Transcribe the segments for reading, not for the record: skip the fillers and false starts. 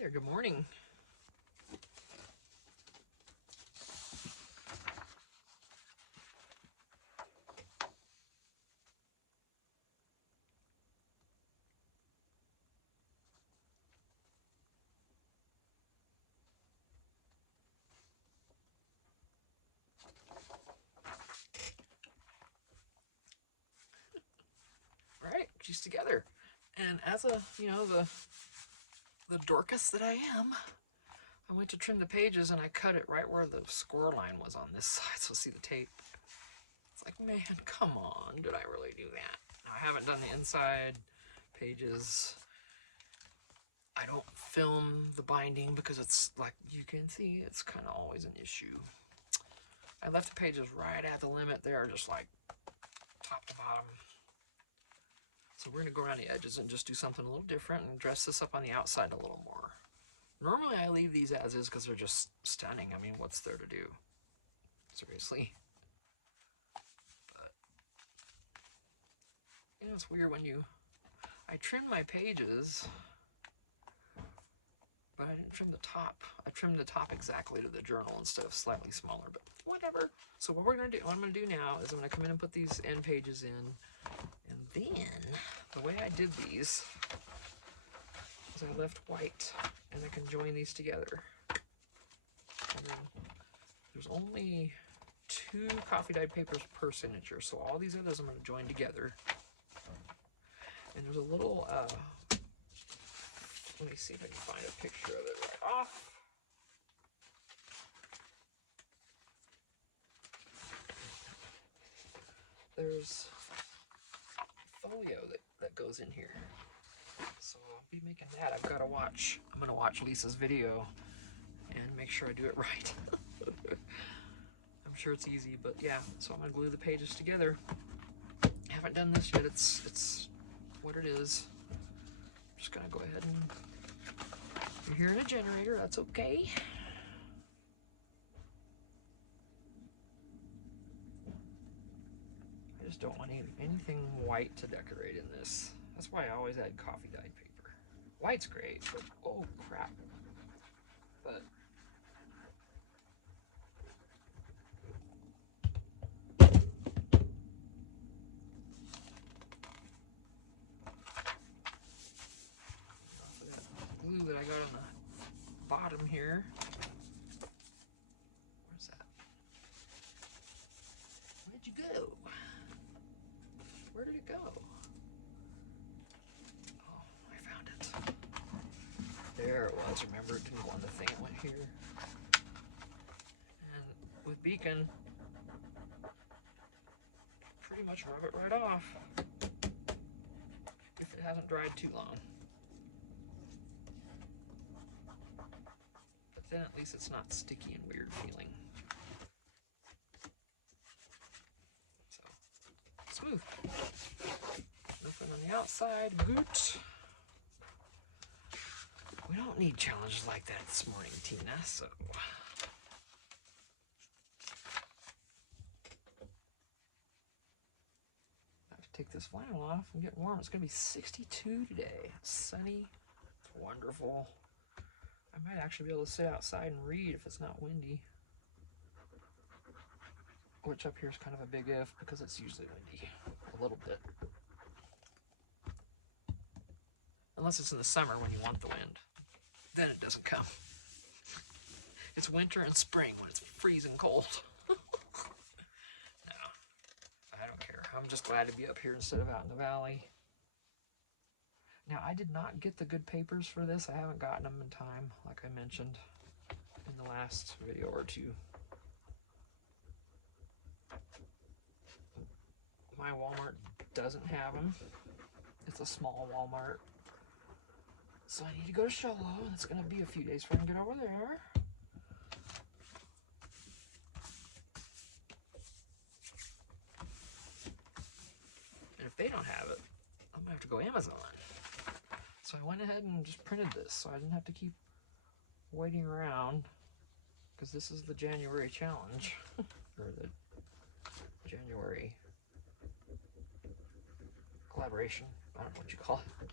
there, good morning. All right, she's together. And as a, the Dorcas that I am, I went to trim the pages and I cut it right where the score line was on this side, so see the tape. It's like, man, come on, did I really do that? Now, I haven't done the inside pages. I don't film the binding because it's like you can see, it's kind of always an issue. I left the pages right at the limit there, just like top to bottom. So we're gonna go around the edges and just do something a little different and dress this up on the outside a little more. Normally I leave these as is because they're just stunning. I mean, what's there to do? Seriously. But, it's weird when I trim my pages, but I didn't trim the top. I trimmed the top exactly to the journal instead of slightly smaller, but whatever. So what I'm gonna do now is I'm gonna come in and put these end pages in, and then the way I did these is I left white, and I can join these together. And then there's only 2 coffee dyed papers per signature, so all these others I'm gonna join together. And there's a little, let me see if I can find a picture of it right off. There's folio that goes in here. So I'll be making that. I'm gonna watch Lisa's video and make sure I do it right. I'm sure it's easy, but yeah, so I'm gonna glue the pages together. I haven't done this yet, it's what it is. I'm just gonna go ahead and, you're hearing a generator, that's okay. I just don't want anything white to decorate in this. That's why I always add coffee dyed paper. White's great, but oh crap. But glue that I got on the bottom here. Where's that? Where'd you go? Where did it go? Oh, I found it. There it was. Remember, it didn't go on the thing. It went here. And with Beacon, pretty much rub it right off if it hasn't dried too long. But then at least it's not sticky and weird feeling. So, smooth. Nothing on the outside. Good. We don't need challenges like that this morning, Tina, so. I have to take this vinyl off and get warm. It's gonna be 62 today. It's sunny, it's wonderful. I might actually be able to sit outside and read if it's not windy. Which up here is kind of a big if because it's usually windy, a little bit. Unless it's in the summer when you want the wind. Then it doesn't come. It's winter and spring when it's freezing cold. No, I don't care. I'm just glad to be up here instead of out in the valley. Now, I did not get the good papers for this. I haven't gotten them in time, like I mentioned in the last video or two. My Walmart doesn't have them. It's a small Walmart. So I need to go to Show Low, and it's going to be a few days before I can get over there. And if they don't have it, I'm going to have to go Amazon. So I went ahead and just printed this, so I didn't have to keep waiting around, because this is the January challenge, or the January collaboration. I don't know what you call it.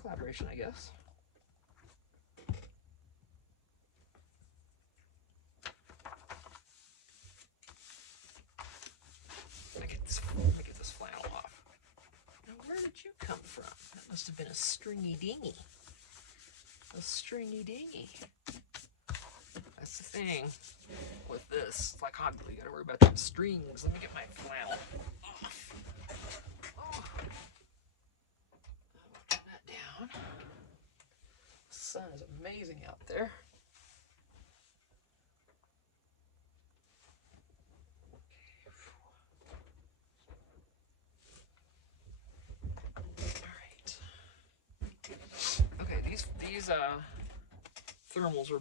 Collaboration, I guess. from? That must have been a stringy dingy. A stringy dingy. That's the thing with this. It's like hot glue. You gotta worry about them strings. Let me get my flannel off. Oh. Turn that down. The sun is amazing out there. These thermals are,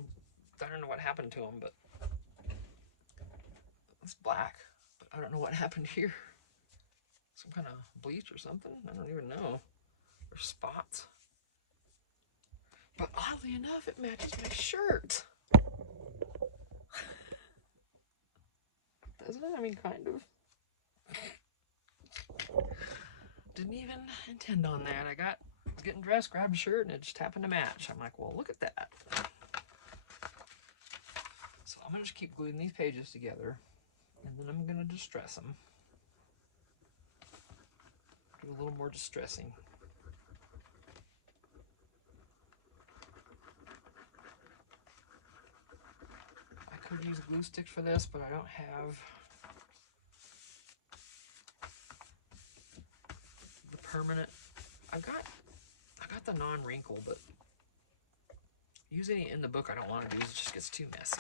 I don't know what happened to them, but it's black, but I don't know what happened here. Some kind of bleach or something? I don't even know. There's spots. But oddly enough, it matches my shirt. Doesn't it? I mean, kind of. Didn't even intend on that. I was getting dressed, grabbed a shirt, and it just happened to match. I'm like, well, look at that. So I'm going to just keep gluing these pages together, and then I'm going to distress them. Do a little more distressing. I could use a glue stick for this, but I don't have the permanent. I got the non-wrinkle, but using it in the book I don't want to do. It just gets too messy.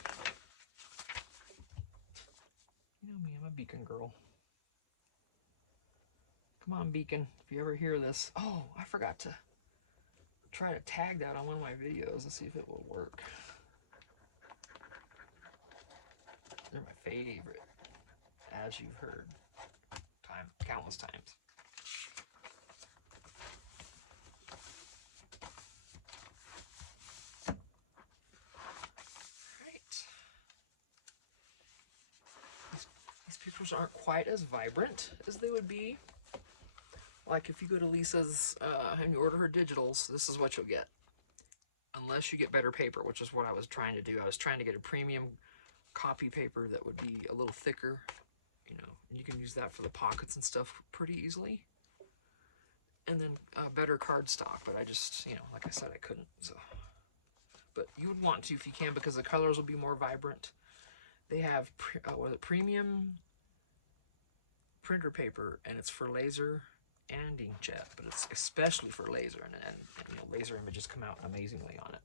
You know me, I'm a Beacon girl. Come on, Beacon, if you ever hear this. Oh, I forgot to try to tag that on one of my videos and see if it will work. They're my favorite, as you've heard countless times. These pictures aren't quite as vibrant as they would be. Like if you go to Lisa's and you order her digitals, this is what you'll get. Unless you get better paper, which is what I was trying to do. I was trying to get a premium copy paper that would be a little thicker, you know, and you can use that for the pockets and stuff pretty easily. And then better cardstock, but I just, you know, like I said, I couldn't. So, but you would want to if you can, because the colors will be more vibrant. They have premium printer paper, and it's for laser and inkjet, but it's especially for laser, and you know, laser images come out amazingly on it.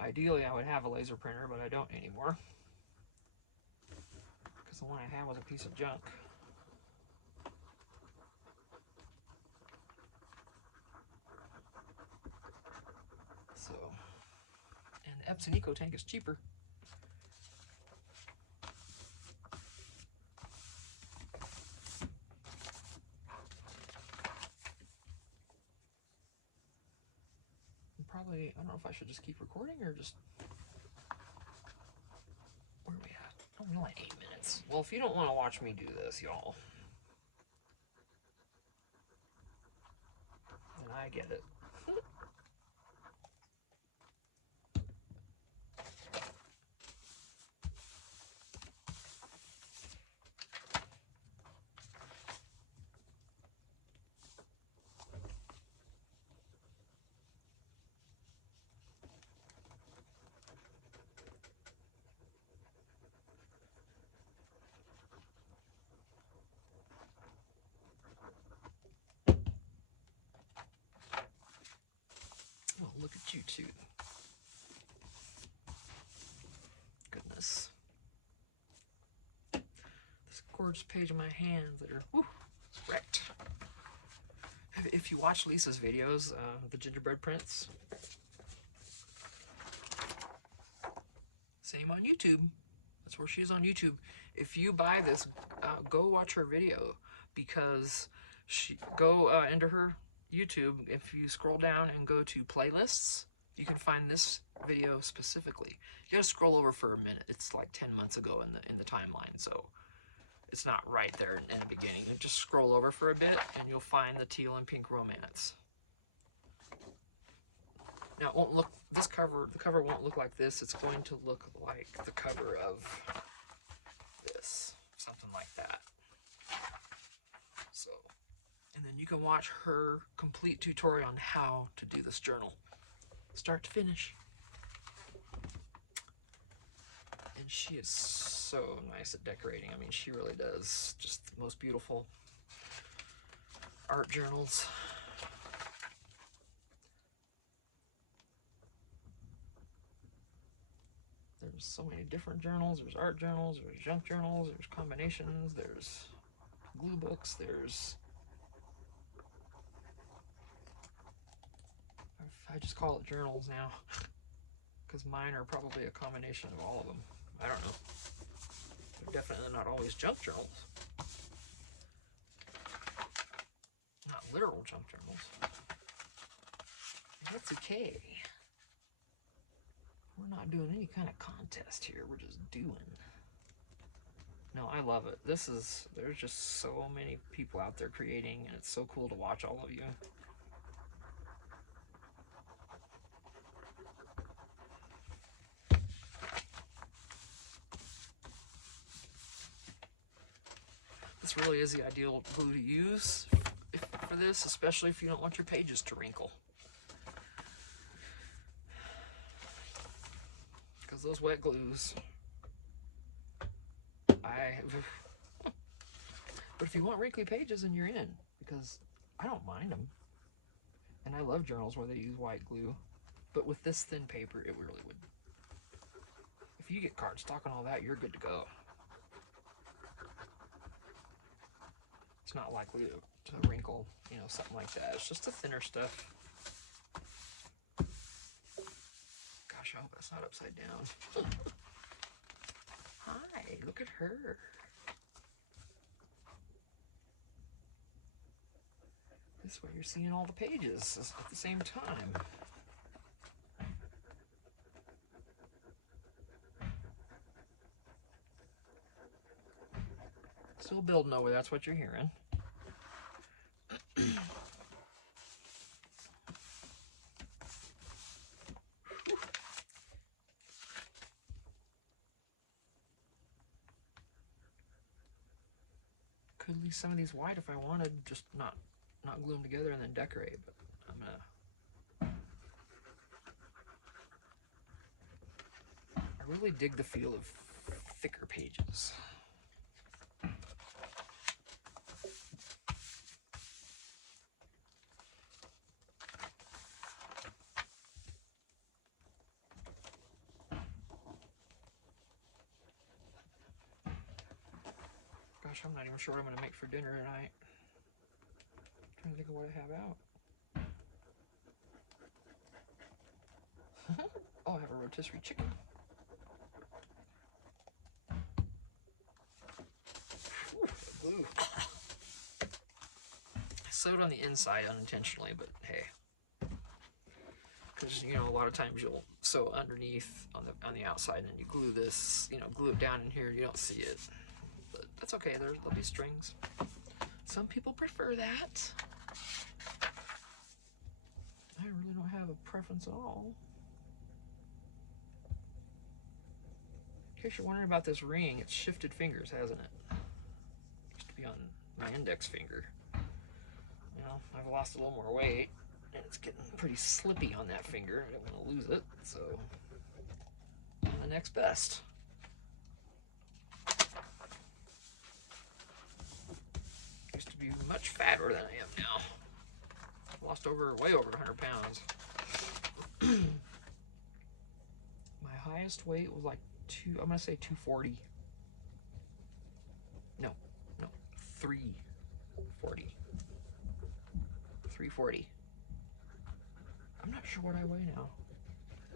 Ideally, I would have a laser printer, but I don't anymore, because the one I had was a piece of junk. So, and the Epson Eco Tank is cheaper. Probably, I don't know if I should just keep recording or just, where are we at? Oh, we're only 8 minutes. Well, if you don't want to watch me do this, y'all, then I get it. Oh, look at you two. Goodness. This gorgeous page of my hands that are wrecked. If you watch Lisa's videos, the gingerbread prints, same on YouTube. That's where she's on YouTube. If you buy this, go watch her video, because go into her YouTube. If you scroll down and go to playlists, you can find this video specifically. You gotta scroll over for a minute. It's like 10 months ago in the timeline, so it's not right there in the beginning. You just scroll over for a bit and you'll find the teal and pink romance. Now it won't look, the cover won't look like this. It's going to look like the cover of this, something like that. So, and then you can watch her complete tutorial on how to do this journal, start to finish. And she is so nice at decorating. I mean, she really does just the most beautiful art journals. There's so many different journals. There's art journals, there's junk journals, there's combinations, there's glue books, there's... I just call it journals now, because mine are probably a combination of all of them. I don't know. They're definitely not always junk journals. Not literal junk journals. That's okay. We're not doing any kind of contest here. We're just doing. No, I love it. There's just so many people out there creating, and it's so cool to watch all of you. This really is the ideal glue to use for this, especially if you don't want your pages to wrinkle. Because those wet glues, but if you want wrinkly pages, then you're in, because I don't mind them. And I love journals where they use white glue, but with this thin paper, it really would. If you get cardstock and all that, you're good to go. It's not likely to wrinkle, you know, something like that. It's just the thinner stuff. Gosh, I hope that's not upside down. Hi, look at her. This way you're seeing all the pages at the same time. Still building over, that's what you're hearing. Could leave some of these white if I wanted, just not glue them together and then decorate, but I'm gonna... I really dig the feel of thicker pages. Gosh, I'm not even sure what I'm going to make for dinner tonight. I'm trying to think of what I have out. Oh, I have a rotisserie chicken. Ooh, glue. I sewed on the inside unintentionally, but hey. Because, you know, a lot of times you'll sew underneath on the outside and then you glue this, you know, glue it down in here and you don't see it. But that's okay, there'll be strings. Some people prefer that. I really don't have a preference at all. In case you're wondering about this ring, it's shifted fingers, hasn't it? Used to be on my index finger. You know, I've lost a little more weight, and it's getting pretty slippy on that finger. I don't want to lose it, so the next best. Used to be much fatter than I am now. I've lost way over 100 pounds. My highest weight was like I'm gonna say 240. No, 340. 340. I'm not sure what I weigh now.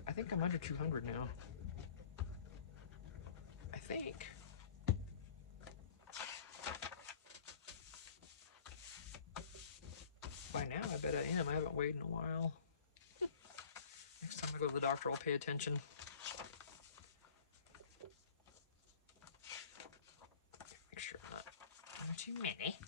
I think I'm under 200 now. I think. By now, I bet I am. I haven't weighed in a while. Next time I go to the doctor, I'll pay attention. Make sure I'm not too many.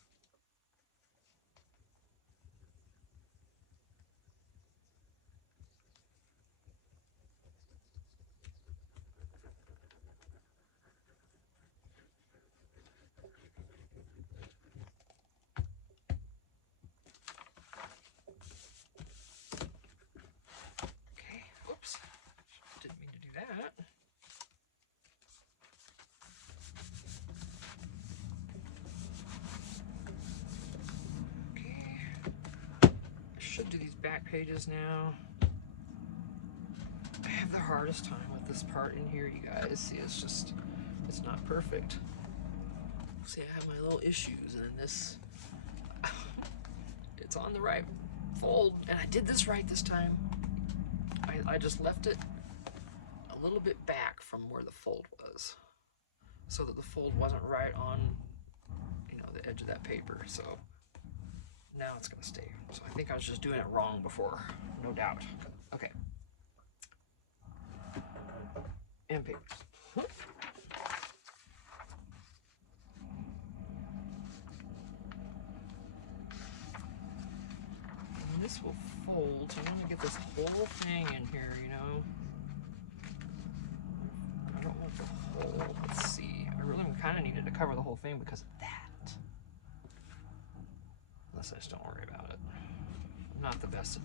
should do these back pages now. I have the hardest time with this part in here, you guys. See, it's not perfect. See, I have my little issues, and then this, it's on the right fold, and I did this right this time. I just left it a little bit back from where the fold was, so that the fold wasn't right on, you know, the edge of that paper. So now it's gonna stay. So I think I was just doing it wrong before, no doubt. Okay. And papers. And this will fold, so I'm gonna get this whole thing in here, you know. I don't want the whole, let's see. I really kind of needed to cover the whole thing because of that. Unless I just don't worry about it. I'm not the best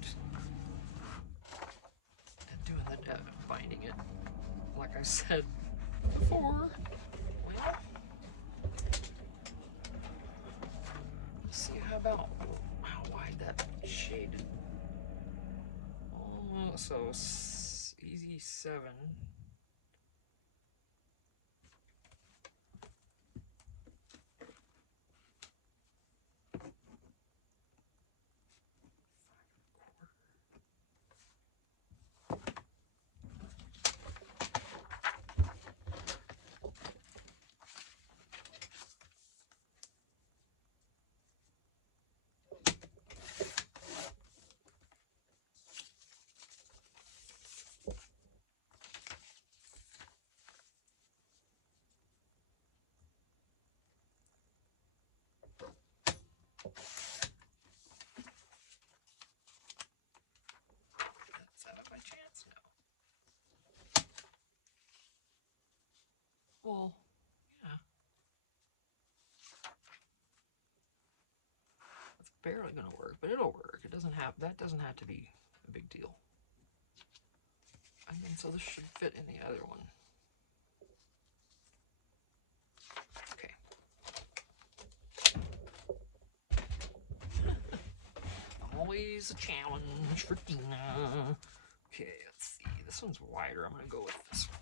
at doing the binding it. Like I said before. Well, let's see how wide that shade. Almost, so easy 7. Chance? No. Well, yeah. It's barely gonna work, but it'll work. It doesn't have, that doesn't have to be a big deal. And then so this should fit in the other one. Okay. Always a challenge for Dina. Okay, let's see. This one's wider. I'm gonna go with this one.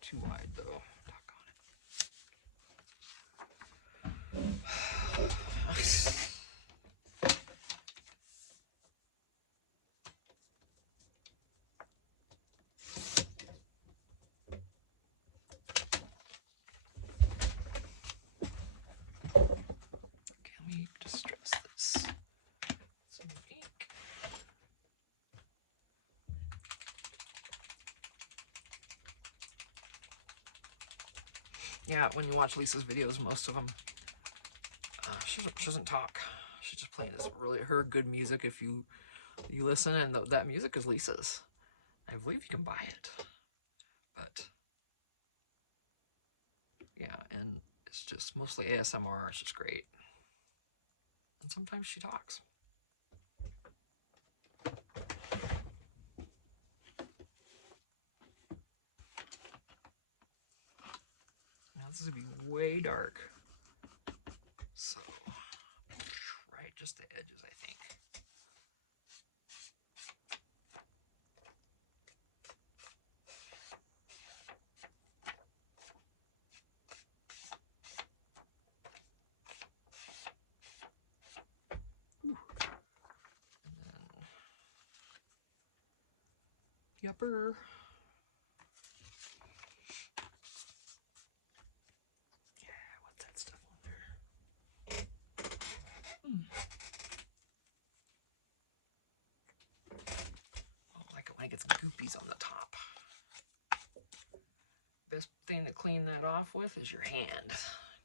Too wide though. Yeah, when you watch Lisa's videos, most of them, she doesn't talk. She's just playing this really her good music. If you listen, and that music is Lisa's. I believe you can buy it, but yeah, and it's just mostly ASMR. It's just great, and sometimes she talks. This is gonna be way dark, so right just the edges, I think. Ooh. And then the upper. It's goopies on the top. Best thing to clean that off with is your hand,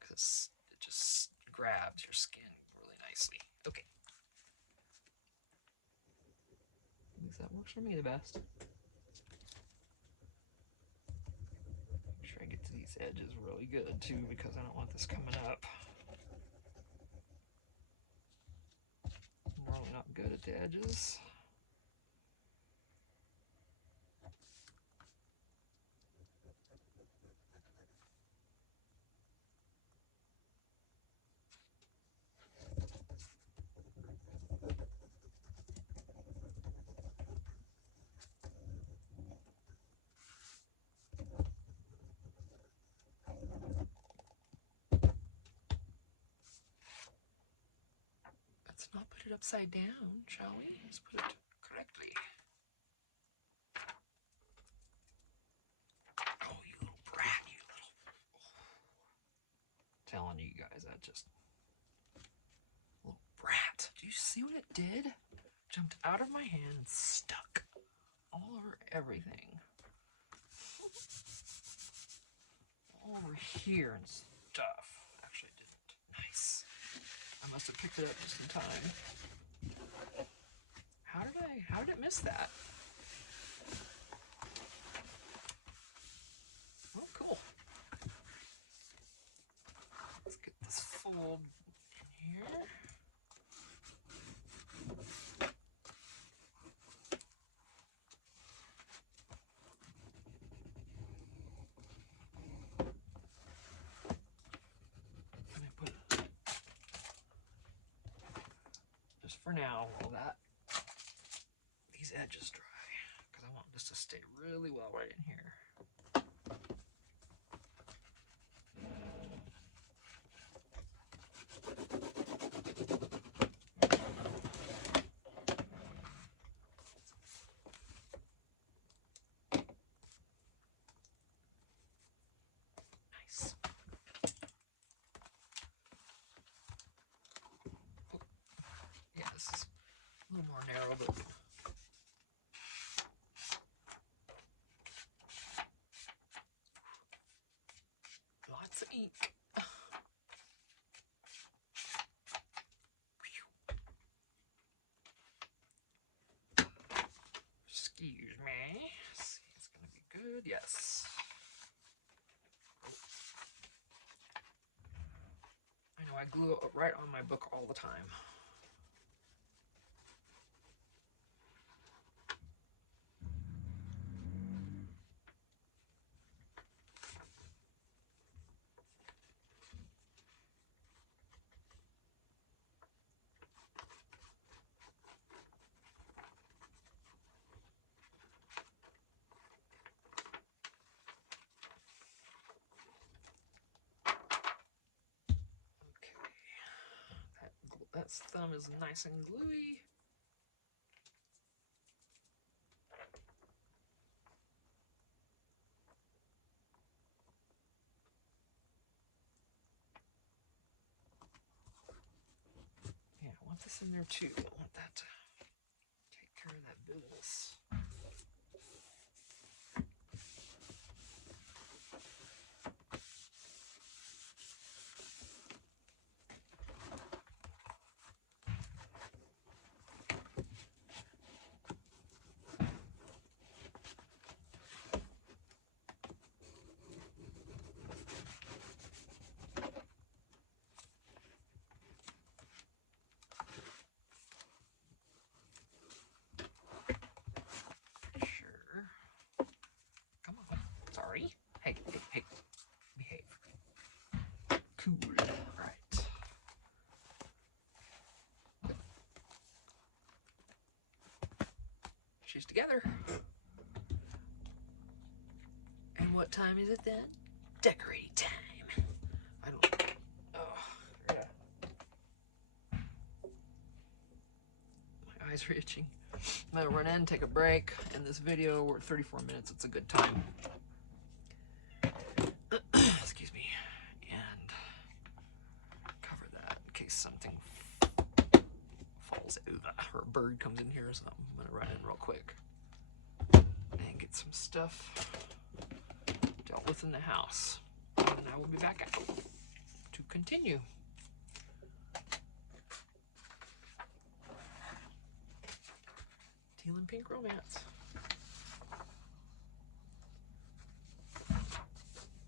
because it just grabs your skin really nicely. Okay. At least that works for me the best. Make sure I get to these edges really good too, because I don't want this coming up. I'm really not good at the edges. Let's not put it upside down, shall we? Let's put it correctly. Oh, you little brat, you little... Telling you guys, that just... Little brat. Do you see what it did? Jumped out of my hand and stuck all over everything. All over here and stuff. Actually, I didn't. Nice. I must have picked it up just in time. How did it miss that? Oh, cool. Let's get this fold in here. And I put, just for now, while these edges dry, because I want this to stay really well right in here. Nice. Oh, yeah, this is a little more narrow, but lots of ink. Excuse me. Let's see, it's gonna be good. Yes. I know I glue it right on my book all the time. That thumb is nice and gluey. Yeah, I want this in there too. I want that to take care of that business. Sorry. Hey, hey, hey. Behave. Cool. Right. She's together. And what time is it then? Decorating time. I don't... Oh, yeah. My eyes are itching. I'm gonna run in, take a break. In this video, we're at 34 minutes. It's a good time. Excuse me. And cover that in case something falls out or a bird comes in here or something. I'm gonna run in real quick and get some stuff dealt with in the house. And I will be back out to continue. Teal and Pink Romance.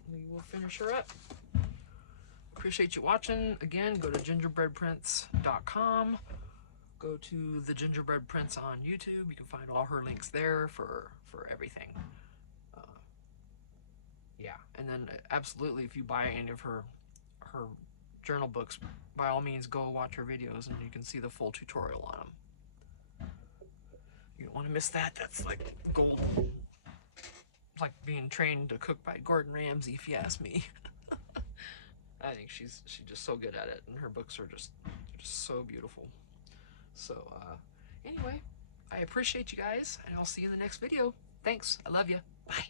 We will finish her up. Appreciate you watching. Again, go to gingerbreadprints.com. Go to the Gingerbread Prince on YouTube. You can find all her links there for everything. Yeah, and then absolutely, if you buy any of her journal books, by all means, go watch her videos and you can see the full tutorial on them. You don't want to miss that. That's like gold. It's like being trained to cook by Gordon Ramsay, if you ask me. I think she's just so good at it, and her books are just so beautiful. So anyway, I appreciate you guys, and I'll see you in the next video. Thanks. I love you. Bye.